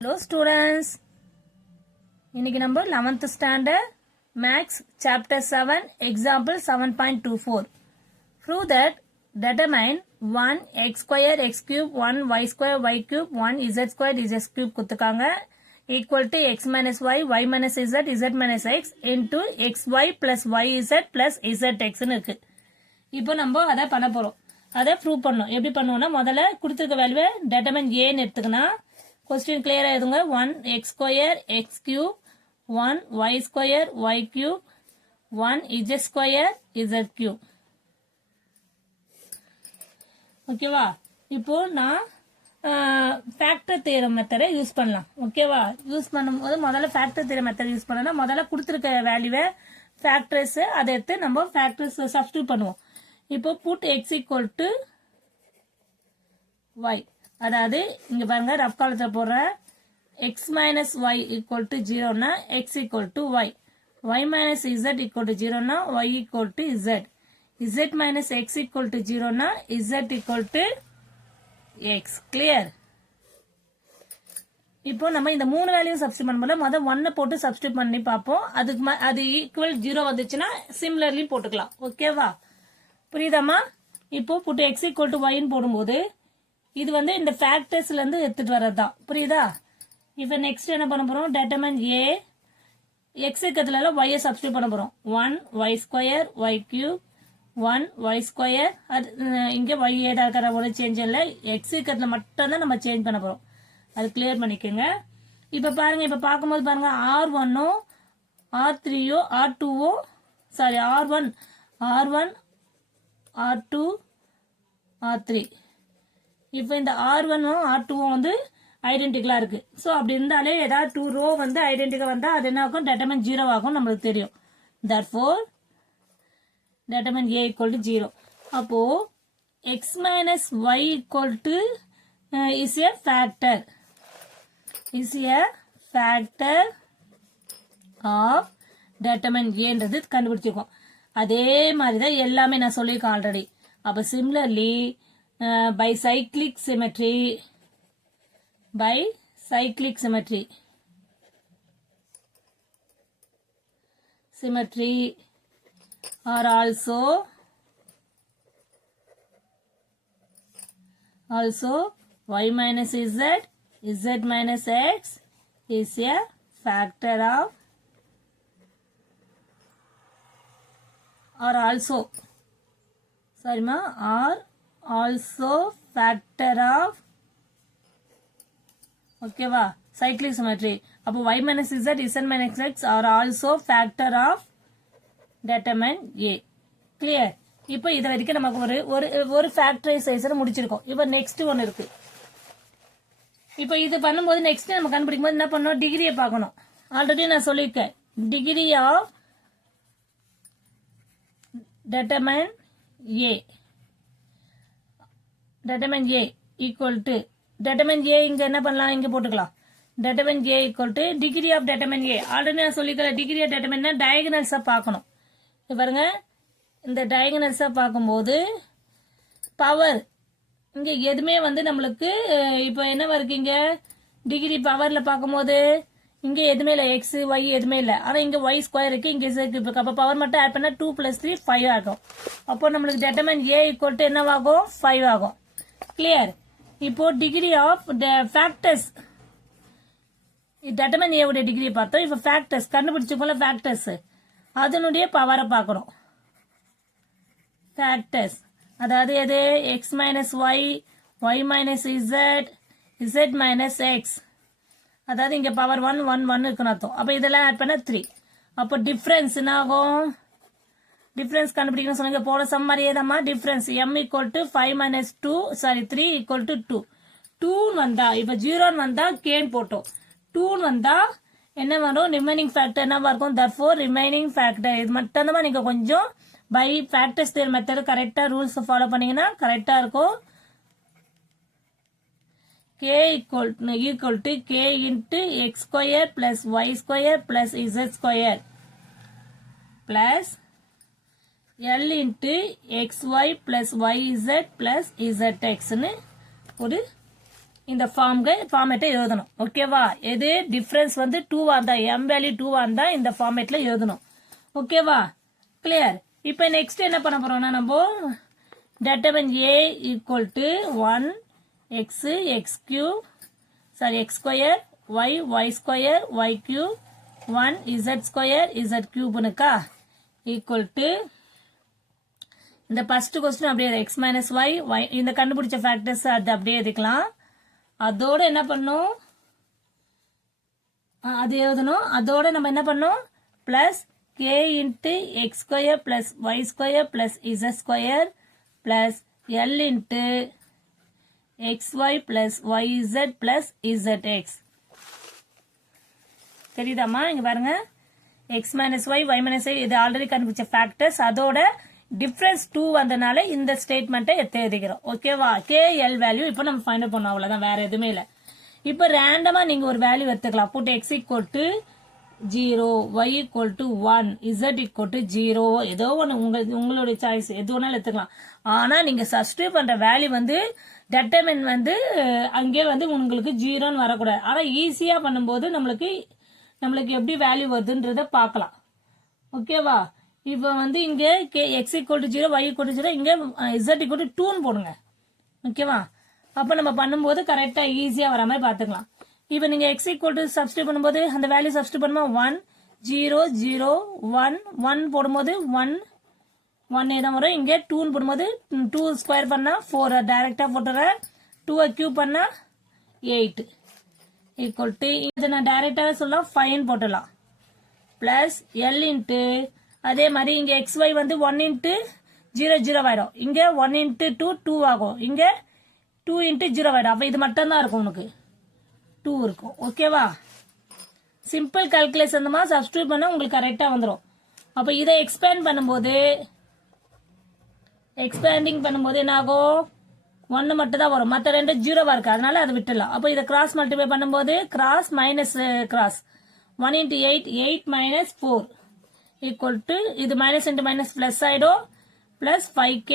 Hello students, இன்னைக்கு நம்ம 11th standard Maths chapter 7 example 7.24. Prove that determine 1 x square x cube 1 y square y cube 1 z square z cube கொடுத்துக்காங்க equal to x minus y minus z minus x into xy plus yz plus zx ன்னு இருக்கு. இப்போ நம்ம அதை பண்ண போறோம். அதை prove பண்ணோம். எப்படி பண்ணுவோம்னா முதல்ல கொடுத்திருக்க வேல்யூவை determine a ன்னு எடுத்துக்கனா question clear ஆயிடுங்க 1 x square x cube 1 y square y cube 1 z square z cube ஓகேவா இப்போ நான் ஃபேக்டர் தியரம் மெத்தடை யூஸ் பண்ணலாம் ஓகேவா யூஸ் பண்ணும்போது முதல்ல ஃபேக்டர் தியரம் மெத்தட் யூஸ் பண்ணனா முதல்ல கொடுத்திருக்க வேல்யூவை ஃபேக்டர்ஸ் அதை எடுத்து நம்ம ஃபேக்டர்ஸ் சப்ஸ்டிட்யூட் பண்ணுவோம் இப்போ put x equal to y அதாவது இங்க பாருங்க ரஃப் காலத்துல போற x minus y equal to 0 னா x equal to y minus z equal to 0 னா y equal to z minus x equal to 0 னா z equal to x clear இப்போ நம்ம இந்த மூணு வேல்யூ சப்ஸ்டிட்யூட் பண்ணும்போது முத 1 போட்டு சப்ஸ்டிட்யூட் பண்ணி பாப்போம் அது ஈக்குவல் 0 வந்துச்சுனா சிமிலர்லி போட்டுக்கலாம் ஓகேவா புரியுதாமா இப்போ put x equal to y ன்னு போடும்போது இது வந்து இந்த ஃபேக்டர்ஸ்ல இருந்து எடுத்துட்டு வரதுதான் புரியுதா இப்போ நெக்ஸ்ட் என்ன பண்ண போறோம் determine a x க்கு y சப்ஸ்டிட்யூட் பண்ண போறோம் 1 y square y cube 1 y square இங்க y ஏடா இருக்கற ஒரு சேஞ்ச் இல்ல x க்கு மட்டும் தான் நம்ம சேஞ்ச் பண்ண போறோம் அது கிளியர் பண்ணிக்கங்க இப்போ பாருங்க இப்போ பாக்கும்போது பாருங்க r1 ஓ r3 ஓ r2 ஓ சாரி r1 r2 r3 இப்போ இந்த r1 உம் r2 உம் வந்து ஐடென்டிக்கலா இருக்கு சோ அப்படி இருந்தாலே ஏதாவது 2 ரோ வந்து ஐடென்டிக்கலா வந்தா அது என்ன ஆகும் determine 0 ஆகும் நமக்கு தெரியும் therefore determine a equal to 0 அப்போ x minus y equal to is a factor of determine a ன்றது கண்டுபிடிச்சிருக்கோம் அதே மாதிரி தான் எல்லாமே நான் சொல்லிருக்கேன் ஆல்ரெடி அப்ப similarly by cyclic symmetry are also y minus z minus x is a factor of are also factor of ஓகேவா cyclic symmetry அப்போ y minus z minus x are also factor of determine a clear இப்போ இத வரைக்கும் நமக்கு ஒரு factorisation முடிச்சிருக்கோம் இப்போ next ஒன்னு இருக்கு இப்போ இது பண்ணும்போது நெக்ஸ்ட் நம்ம கண்டுபிடிக்கும்போது என்ன பண்ணனும் டிகிரியை பார்க்கணும் ஆல்ரெடி நான் சொல்லிருக்கேன் degree of determine a equal to determine a இங்க என்ன பண்ணலாம் இங்க போட்டுக்கலாம் determine a equal to degree of determine a already நான் சொல்லிக்கிறேன் degree of determine னா diagonals பார்க்கணும் இது பாருங்க இந்த diagonals பார்க்கும்போது பவர் இங்க எதுமே வந்து நமக்கு இப்போ என்ன இருக்கு இங்க டிகிரி பவர்ல பார்க்கும்போது இங்க எதுமே இல்ல x y எதுமே இல்ல ஆனா இங்க y ஸ்கொயர் இருக்கு இங்க z இருக்கு அப்ப பவர் மட்டும் ஆட் பண்ணா 2 + 3 5 ஆகும் அப்போ நமக்கு determine a equal to என்னவாகும் 5 ஆகும் கிளியர் இப்போ degree of factors determine a உடைய டிகிரி பார்த்தோம் இப்போ ஃபேக்டர்ஸ் கண்டுபிடிச்சோம்ல ஃபேக்டர்ஸ் அதனுடைய பவரை பார்க்கணும் ஃபேக்டர்ஸ் அதாவது எது x minus y y minus z minus x அதாவது இங்க பவர் 1 1 1 இருக்குன்னு அர்த்தம் அப்ப இதெல்லாம் ஆட் பண்ணா 3 அப்ப டிஃபரன்ஸ் என்ன ஆகும் டிஃபரன்ஸ் கண்டுபிடிக்கணும் சொன்னீங்க போன சம் மாதிரியே தான் difference m equal to 5 minus 2 sorry 3 equal to 2 2 வந்தா இப்ப 0 வந்தா k போட்டோம் 2 வந்தா என்ன வரும் ரிமைனிங் ஃபேக்டர் என்னவா இருக்கும் therefore ரிமைனிங் ஃபேக்டர் இது மட்டும் தான் நீங்க கொஞ்சம் பை ஃபேக்டர்ஸ் தியரம் மெத்தட் கரெக்ட்டா ரூல்ஸ் ஃபாலோ பண்ணீங்கன்னா கரெக்ட்டா இருக்கும் k equal to k into x square plus y square plus z square plus L into xy plus yz plus zx ன்னு ஒரு இந்த ஃபார்மேட்டை எழுதணும். ஓகேவா? எது டிஃபரன்ஸ் வந்து 2 இருந்தா, m வேல்யூ 2 இருந்தா இந்த ஃபார்மேட்ல எழுதணும். ஓகேவா? கிளியர். இப்போ நெக்ஸ்ட் என்ன பண்ண போறோம்னா நம்ம determine a equal to 1 x square y square y cube 1 z square z cube னுக்கா equal to இந்த ஃபர்ஸ்ட் क्वेश्चन அப்படியே x minus y இந்த கண்டுபிடிச்ச ஃபேக்டர்ஸ் அது அப்படியே எழுதிக்கலாம். அதோட என்ன பண்ணோம், அது எழுதணும். அதோட நம்ம என்ன பண்ணோம், plus k into x square plus y square plus z square plus l into xy plus yz plus zx. தெரியுதாமா? இங்க பாருங்க, x minus y y minus y இது ஆல்ரெடி கண்டுபிடிச்ச ஃபேக்டர்ஸ். அதோட டிஃபரன்ஸ் 2 வந்தனால இந்த ஸ்டேட்மெண்ட்டை எழுதிக்கிறோம். ஓகேவா? k l வேல்யூ இப்போ நம்ம ஃபைண்ட் அவுட் பண்ணோம், அவ்வளவுதான், வேற எதுவுமே இல்லை. இப்போ ரேண்டமா நீங்க ஒரு வேல்யூ எடுத்துக்கலாம். Put x equal to 0 y equal to 1 z equal to 0 ஏதோ ஒன்று உங்களுடைய சாய்ஸ் எது வேணாலும் எடுத்துக்கலாம். ஆனா நீங்க சப்ஸ்டிட்யூட் பண்ற வேல்யூ வந்து டெட்டர்மின் வந்து அங்கே வந்து உங்களுக்கு 0ன்னு வரக்கூடாது. ஆனா ஈஸியா பண்ணும்போது நம்மளுக்கு எப்படி வேல்யூ வருதுன்றத பார்க்கலாம். ஓகேவா? இப்போ வந்து இங்க x equal to 0 y equal to 0 இங்க z equal to 2ன்னு போடுங்க. ஓகேவா? அப்ப நம்ம பண்ணும்போது கரெக்டா ஈஸியா வர மாதிரி பாத்துக்கலாம். இப்போ நீங்க x equal to சப்ஸ்டிட்யூட் பண்ணும்போது அந்த வேல்யூ சப்ஸ்டிட்யூட் பண்ணும்போது 1 0 0 1 1 போடும்போது 1 1 தான் வரும். இங்க 2 போடும்போது 2 ஸ்கொயர் பண்ணா 4 டைரக்டா போட்டுற 2 கியூப் பண்ணா 8 ஈக்குவல் டு இதை நான் டைரக்டாவே சொல்லலாம் 5 போட்டுடலாம். பிளஸ் எல் இன்ட்டு அதே மாதிரி இங்க xy வந்து 1 இன்ட்டு 0 0 ஆயிடும். இங்க 1 இன்ட்டு 2 2 ஆகும். இங்க 2 இன்ட்டு 0 ஆயிடும். அப்ப இது மட்டும் தான் இருக்கும், உனக்கு 2 இருக்கும். ஓகேவா? சிம்பிள் கால்குலேஷன் சப்ஸ்டிட்யூட் பண்ணா உங்களுக்கு கரெக்டா வந்துடும். அப்ப இதை எக்ஸ்பேண்டிங் பண்ணும்போது என்ன ஆகும், 1 மட்டும் தான் வரும், மற்ற ரெண்டு 0வா இருக்கு, அதனால அதை விட்டுலாம். அப்ப இதை கிராஸ் மல்டிப்ளை பண்ணும்போது cross minus cross 1 into 8 8 minus 4 equal to இது மைனஸ் இன்ட்டு மைனஸ் பிளஸ் ஆயிடும். பிளஸ் 5k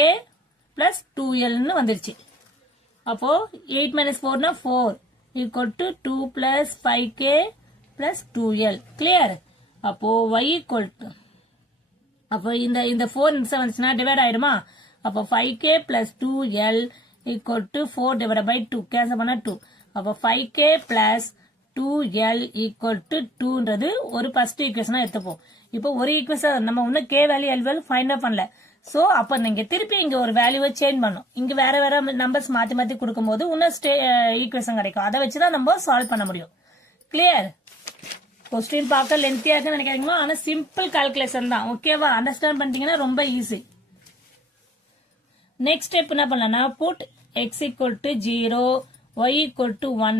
பிளஸ் 2l வந்துருச்சு. அப்போ 8 minus 4 4 equal to 2 plus 5k plus 2l. clear? அப்போ y equal to அப்போ இந்த 4 நிமிஷம் வந்துச்சுன்னா டிவைட் ஆயிடுமா? அப்போ 5k plus 2l equal to 4 divided by 2 cancel பண்ணா 2. அப்போ 5k plus 2l equal to 2ன்றது ஒரு ஃபர்ஸ்ட் ஈக்குவேஷனா எடுத்துப்போம். இப்போ ஒரு ஈக்குவேஷன் நம்ம இன்னும் k value l value find out பண்ணல. சோ அப்ப நீங்க திருப்பி இங்க ஒரு வேல்யூவை சேஞ்ச் பண்ணும். இங்க வேற வேற நம்பர்ஸ் மாத்தி கொடுக்கும்போது இன்னும் ஈக்குவேஷன் கிடைக்கும். அதை வச்சுதான் நம்ம சால்வ் பண்ண முடியும். கிளியர்? கொஸ்டின் பார்க்க லென்த்தியா இருக்குன்னு நினைக்கிறீங்களா? ஆனா சிம்பிள் கால்குலேஷன் தான். ஓகேவா? அண்டர்ஸ்டாண்ட் பண்ணிட்டீங்கன்னா ரொம்ப ஈஸி. நெக்ஸ்ட் ஸ்டெப் என்ன பண்ணலாம்னா put x equal to 0 y equal to 1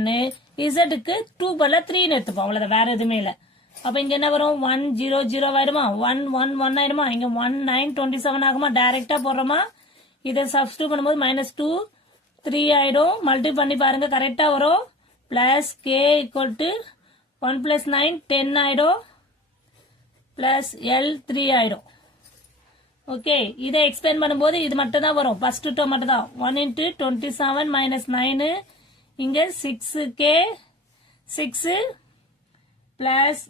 z க்கு 2 பதிலா 3ன்னு எடுத்துப்போம். அவ்வளவுதான், வேற எதுவுமே இல்ல. அப்ப இங்க என்ன வரும், 1 0 0 ஆயிடுமா, 1 1 1 ஆயிடுமா, இங்க 1 9 27 ஆகுமா, டைரக்டா போடுறோமா. இதை சப்ஸ்டிட்யூட் பண்ணும்போது -2 3 ஆயிடும். மல்டி பண்ணி பாருங்க, கரெக்டா வரும். Plus k equal to 1 plus 9 10 ஆயிடும். பிளஸ் l 3 ஆயிடும். ஓகே, இதை எக்ஸ்பேண்ட் பண்ணும்போது இது மட்டும் தான் வரும், ஃபர்ஸ்ட் டேர்ம் மட்டும் தான். 1 into 27 minus 9 இங்க 6k 6 பிளஸ்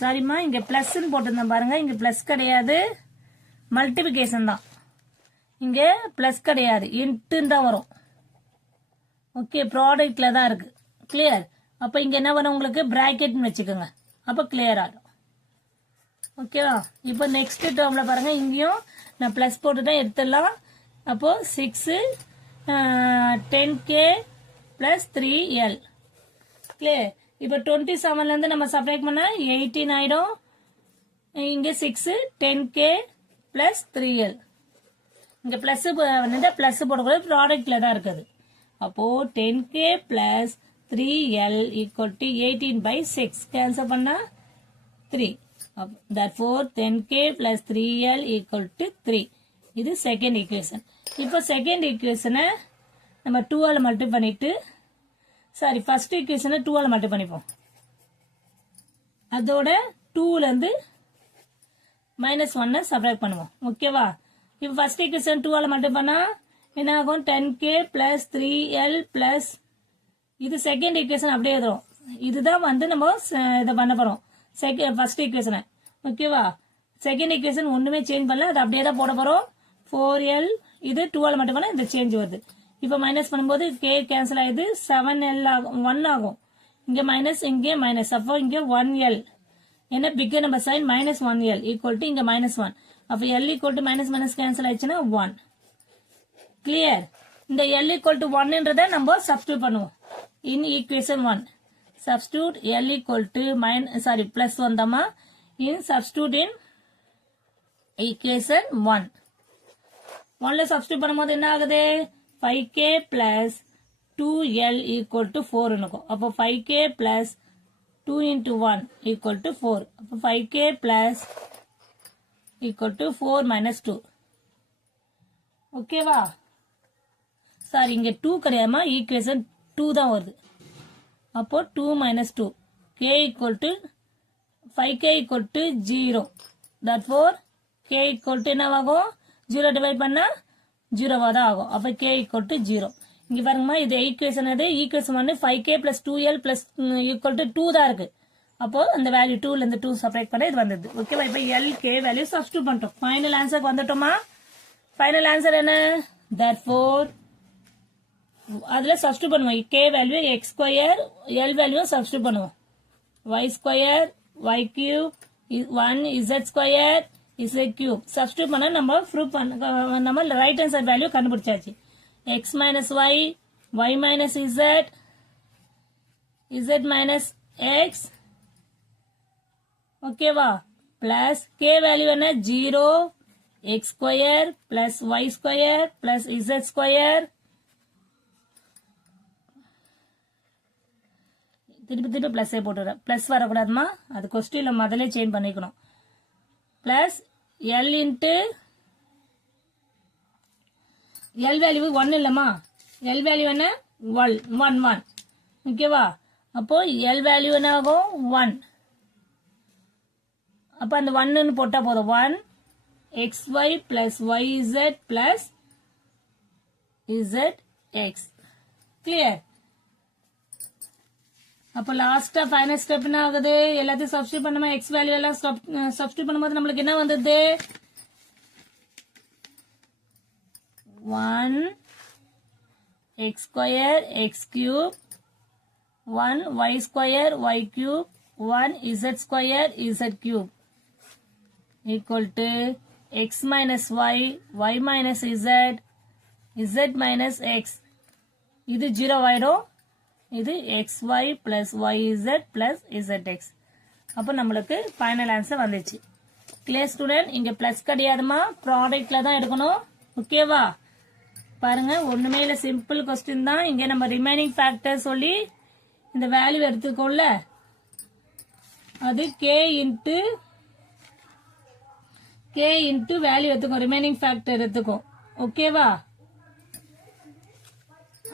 சாரிமா, இங்க பிளஸ் போட்டிருந்தேன் பாருங்க, இங்க பிளஸ் கிடையாது, மல்டிபிகேஷன் தான். இங்க பிளஸ் கிடையாது, இன்ட்டு தான் வரும். ஓகே, ப்ராடக்ட்ல தான் இருக்கு. கிளியர்? அப்ப இங்க என்ன வரும், உங்களுக்கு பிராக்கெட் வச்சுக்கோங்க, அப்ப கிளியர் ஆகும். ஓகேவா? இப்போ நெக்ஸ்ட் டேர்ம்ல பாருங்க, இங்கேயும் நான் பிளஸ் போட்டு தான் எடுத்துடலாம். அப்போ 6 10k பிளஸ் 3l. கிளியர்? இப்போ 27ல இருந்து நம்ம சப்ட்ராக்ட் பண்ணா 18 ஆயிடும். இங்க 6 10k பிளஸ் 3l. இங்க பிளஸ் பிளஸ் போடக்கூடாது, ப்ராடக்ட்ல தான் இருக்குது. அப்போ 10k plus 3l equal to 18 by 6 cancel பண்ணா 3. therefore 10k plus 3l equal to 3. இது செகண்ட் ஈக்குவேஷன். இப்போ செகண்ட் ஈக்குவேஷனை நம்ம 2ஆல மல்டிப்ளை பண்ணிட்டு, சாரி ஃபர்ஸ்ட் ஈக்குவேஷனை 2ஆல மல்டிப்ளை பண்ணிப்போம். அதோட 2ல இருந்து -1 சப்ட்ராக்ட் பண்ணுவோம். ஓகேவா? இப்போ ஃபர்ஸ்ட் ஈக்குவேஷன் 2 ஆல மல்டிப்ளை பண்ணா என்ன ஆகும் 10k plus 3l plus இது செகண்ட் ஈக்குவேஷன் அப்படியே எழுதுறோம். இதுதான் வந்து நம்ம இதை பண்ண போறோம் ஃபர்ஸ்ட் ஈக்குவேஷனை. ஓகேவா? செகண்ட் ஈக்குவேஷன் ஒண்ணுமே சேஞ்ச் பண்ணல, அது அப்படியே தான் போட போறோம். 4l இது 2 ஆல மல்டிப்ளை பண்ணா இந்த சேஞ்ச் வருது. இப்போ மைனஸ் பண்ணும்போது k கேன்சல் ஆயிடுது, 7l ஆகும் 1 ஆகும். இங்க மைனஸ் இங்கே மைனஸ், அப்போ இங்க 1l என்ன bigger number sign minus 1l equal to இங்க மைனஸ் 1. அப்போ l equal to minus minus cancel ஆயிடுச்சுன்னா 1. கிளியர்? இந்த l ஈக்குவல் டு 1ன்றதை நம்ம சப்ஸ்டியூட் பண்ணுவோம் இன் equation 1. Substitute l equal to plus 1 Dhama in substitute in equation 1. 1ல substitute பண்ணும்போது என்ன ஆகுது 5k plus 2l equal to 4 இருக்கும். அப்போ 5k plus 2 into 1 equal to 4. அப்போ 5k plus equal to 4 minus 2. ஓகேவா? Sorry, இங்க 2 கிடையாதுமா, ஈக்குவேஷன் 2 தான் வருது. அப்போ 2 minus 2 k equal to 5k equal to 0. Therefore k equal to என்னவாகும் 0 டிவைட் பண்ணா 0 தான் ஆகும். அப்போ k equal to 0. இங்க பாருங்கம்மா, இது ஈக்குவேஷன் அது ஈக்குவேஷன் வந்து 5k plus 2l plus equal to 2 தான் இருக்கு. அப்போ அந்த வேல்யூ 2ல இருந்து 2 செப்பரேட் பண்ண இது வந்தது. ஓகேவா? இப்போ l k வேல்யூ சப்ஸ்டிட்யூட் பண்ணிட்டோம். ஃபைனல் ஆன்சருக்கு வந்துட்டோமா? ஃபைனல் ஆன்சர் என்ன? therefore அதுல சப்ஸ்டிட்யூட் பண்ணுவோம். k value x square, l value substitute பண்ணுவோம். y square y cube 1 z square z cube substitute பண்ணா நம்ம ரைட் ஹேண்ட் சைடு வேல்யூ கண்டுபிடிச்சாச்சு. x minus y, y minus z, z minus x. ஓகேவா? Plus k value என்ன 0 x square plus y square plus z square. திருப்பி plus போட்டுறேன். Plus வரக்கூடாதுமா, அது கொஸ்டின்ல முதல்ல சேஞ்ச் பண்ணிக்கணும். Plus l into L value 1 இல்லம்மா, L வேல்யூ என்ன 1. ஓகேவா? அப்போ L வேல்யூ என்ன ஆகும் 1. அப்ப அந்த 1 போட்டா போதும். 1 xy plus yz plus zx. Clear? அப்போ லாஸ்டா ஃபைனல் ஸ்டெப் என்ன ஆகுது, எல்லாத்தையும் சப்ஸ்டிட்யூட் பண்ணுமா, x வேல்யூ எல்லாம் சப்ஸ்டிட்யூட் பண்ணும்போது நம்மளுக்கு என்ன வந்தது 1 x square x cube 1 y square y cube 1 z square z cube equal to x minus y y minus z z minus x. இது 0 ஆயிடும். இது xy plus yz plus zx. அப்போ நம்மளுக்கு ஃபைனல் ஆன்சர் வந்துச்சு. Clear student? இங்க plus கிடையாதுமா, ப்ராடக்ட்ல தான் எடுக்கணும். ஓகேவா? பாருங்க, ஒண்ணுமே இல்ல, சிம்பிள் கொஸ்டின் தான். இங்க நம்ம ரிமைனிங் ஃபேக்டர் சொல்லி இந்த வேல்யூ எடுத்துக்கோல, அது k இன்ட்டு வேல்யூ எடுத்துக்கோ, ரிமைனிங் ஃபேக்டர் எடுத்துக்கோ. ஓகேவா?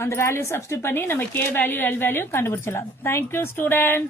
அந்த வேல்யூ சப்ஸ்டிட்யூட் பண்ணி நம்ம k வேல்யூ l வேல்யூ கண்டுபிடிச்சலாம். Thank you student.